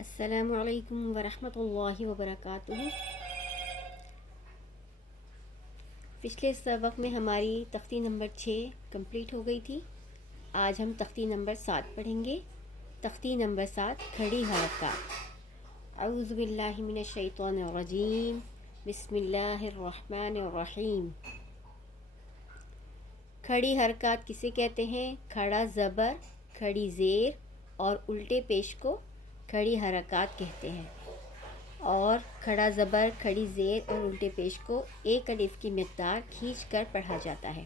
السلام علیکم ورحمۃ اللہ وبرکاتہ۔ پچھلے سبق میں ہماری تختی نمبر 6 کمپلیٹ ہو گئی تھی۔ آج ہم تختی نمبر 7 پڑھیں گے۔ تختی نمبر 7 کھڑی حرکات۔ اعوذ باللہ من الشیطان الرجیم، بسم اللہ الرحمن الرحیم۔ کھڑی حرکات کسے کہتے ہیں؟ کھڑا زبر، کھڑی زیر اور الٹے پیش کو کھڑی حرکات کہتے ہیں، اور کھڑا زبر، کھڑی زیر اور الٹے پیش کو ایک الف کی مقدار کھینچ کر پڑھا جاتا ہے۔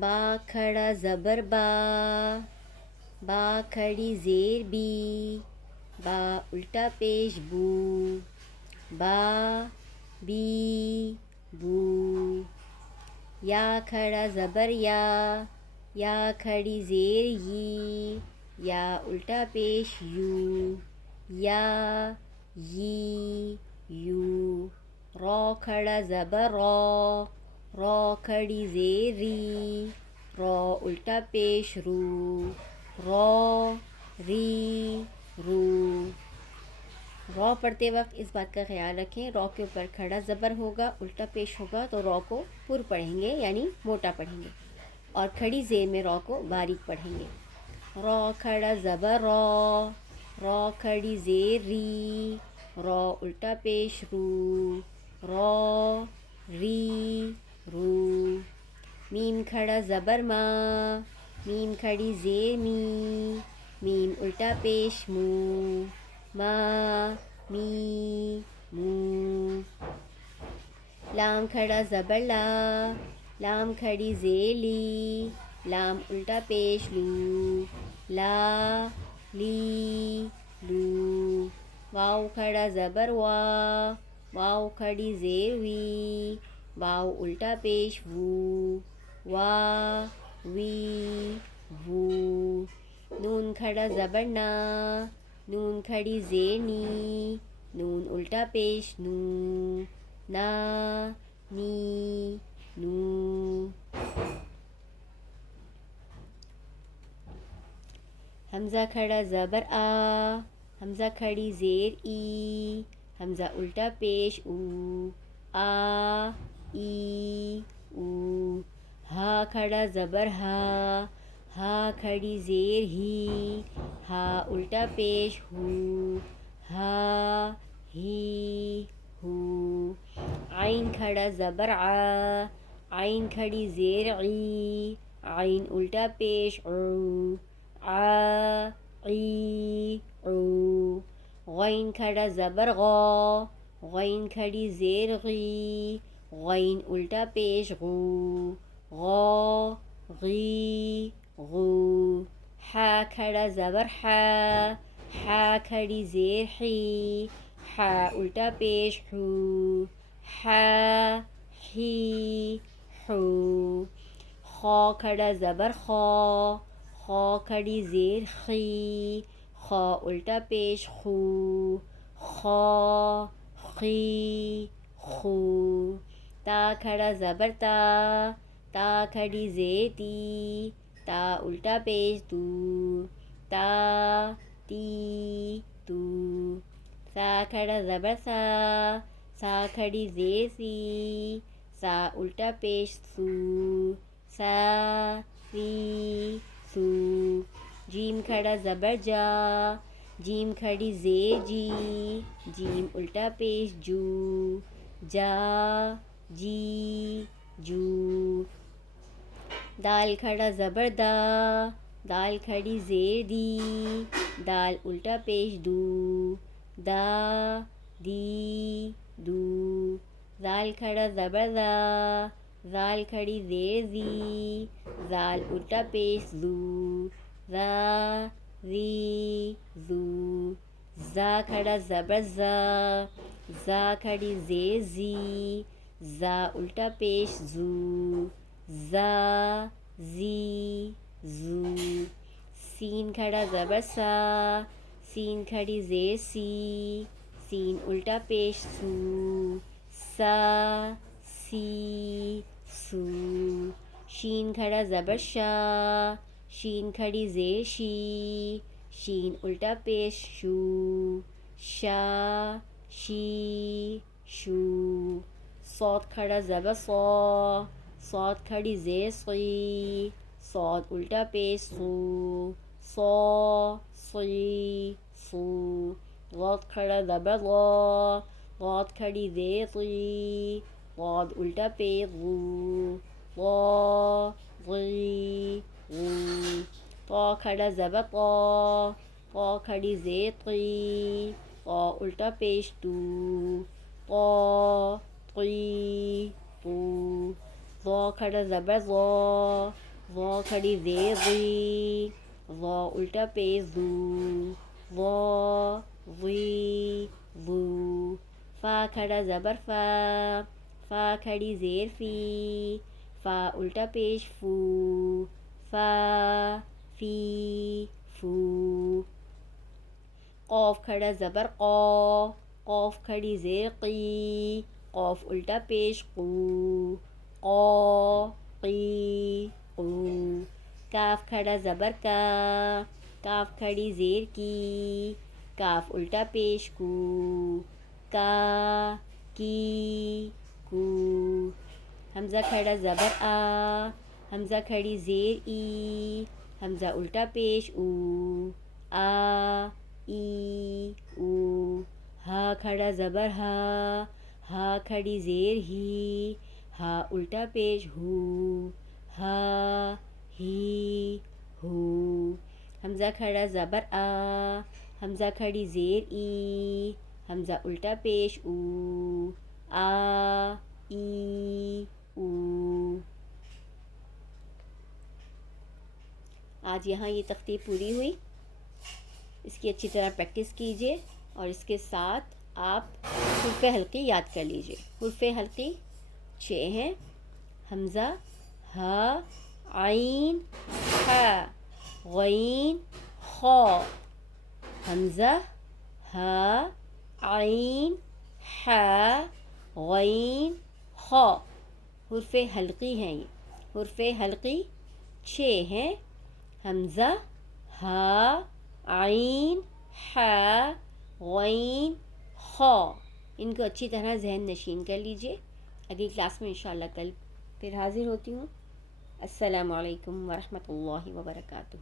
با کھڑا زبر با، با کھڑی زیر بی، با الٹا پیش بو، با بی بو۔ یا کھڑا زبر یا، یا کھڑی زیر یی، یا الٹا پیش یو، یا یی یو۔ رو کھڑا زبر رو، رو کھڑی زیر ری، رو الٹا پیش رو، رو ری رو۔ رو پڑھتے وقت اس بات کا خیال رکھیں، رو کے اوپر کھڑا زبر ہوگا، الٹا پیش ہوگا تو رو کو پر پڑھیں گے یعنی موٹا پڑھیں گے، اور کھڑی زیر میں رو کو باریک پڑھیں گے۔ رو کھڑا زبر رو، رو کھڑی زیر ری، رو الٹا پیش رو، رو ری رو۔ میم کھڑا زبر ما، میم کھڑی زیر می، میم الٹا پیش مو، ما می مو۔ لام کھڑا زبر لا، لام کھڑی زیر لی، لام الٹا پیش لو، لا لی لو۔ واو کھڑا زبر وا، واو کھڑی زیر وی، واو الٹا پیش وو، وا وی وو۔ نون کھڑا زبر نا، نون کھڑی زیر نی، نون الٹا پیش نو، نا نی نو۔ حمزہ کھڑا زبر آ، حمزہ کھڑی زیر ای، حمزہ الٹا پیش او، آ ای او۔ ہا کھڑا زبر ہا، ہا کھڑی زیر ہی، ہا الٹا پیش ہو، ہا ہی ہو۔ عین کھڑا زبر آ، عین کھڑی زیر عی، عین الٹا پیش عو، آ عی عو۔ غین کھڑا زبر غو، غین کھڑی زیر غی، غین الٹا پیش غو، غو غی غو۔ حا کھڑا زبر حا، حا کھڑی زیر حی، حا الٹا پیش حو، حا حی حو۔ خو کھڑا زبر خو، خو کھڑی زیر خی، خو الٹا پیش خو، خو خی خو۔ تا کھڑا زبر تا، تا کھڑی زیر تی، تا الٹا پیش تو، تا تی تو۔ سا کھڑا زبر سا، سا کھڑی زیر سی، سا الٹا پیش سو، سا سی سو۔ جیم کھڑا زبر جا، جیم کھڑی زیر جی، جیم الٹا پیش جو، جا جی جو۔ دال کھڑا زبر دا، دال کھڑی زیر دی، دال الٹا پیش دو، دا دی دو۔ زال کھڑا زبر زا، زال کھڑی زیر زی، زال الٹا پیش زو، زا زی زو۔ زا کھڑا زبر زا، زا کھڑی زیر زی، زا الٹا پیش زو، زا زی زو۔ سین کھڑا زبر سا، سین کھڑی زیر سی، سین الٹا پیش سو، سا سی سو. شین کھڑا زبر شا. شین کھڑی زیر شی. شین الٹا پیش شو. شا شی شو. صاد کھڑا زبر صا. صاد کھڑی زیر صی. صاد الٹا پیش صو. صا صی صو. غاد کھڑا زبر غا. غاد کھڑی زیر غی. غاد الٹا پیش غو. غا غی غو. طا کھڑا زبر طا. طا کھڑی زیر طی. طا الٹا پیش تو. طا طی تو. ظا کھڑا زبر ظا. ظا کھڑی زیر ظی. ظا الٹا پیش ظو. ظا ظی ظو. فا کھڑا زبر فا. فا کھڑی زیر فی. فا الٹا پیش فو. فا فی فو. قاف کھڑا زبر قا. قاف کھڑی زیر قی. قاف الٹا پیش قو. قا قی قو. کاف کھڑا زبر کا. کاف کھڑی زیر کی. کاف الٹا پیش کو. کا کی کو. حمزہ کھڑا زبر آ. حمزہ کھڑی زیر ای. حمزہ الٹا پیش او. آ ای او. ہا کھڑا زبر ہا. ہا کھڑی زیر ہی. ہا الٹا پیش ہو. ہا ہی ہو. حمزہ کھڑا زبر آ. حمزہ کھڑی زیر ای. حمزہ الٹا پیش او. آ ای او. آج یہاں یہ تختی پوری ہوئی. اس کی اچھی طرح پریکٹس کیجیے اور اس کے ساتھ آپ حروف حلقی یاد کر لیجیے. حروف حلقی 6 ہیں. حمزہ ہا. عین حا. غین خا. حمزہ ہا. عین حا. غین خا. حروف حلقی ہیں یہ. حروف حلقی 6 ہیں. حمزہ ہا. عین حا. غین خا. ان کو اچھی طرح ذہن نشین کر لیجئے. اگلی کلاس میں انشاءاللہ کل پھر حاضر ہوتی ہوں. السلام علیکم ورحمۃ اللہ وبرکاتہ.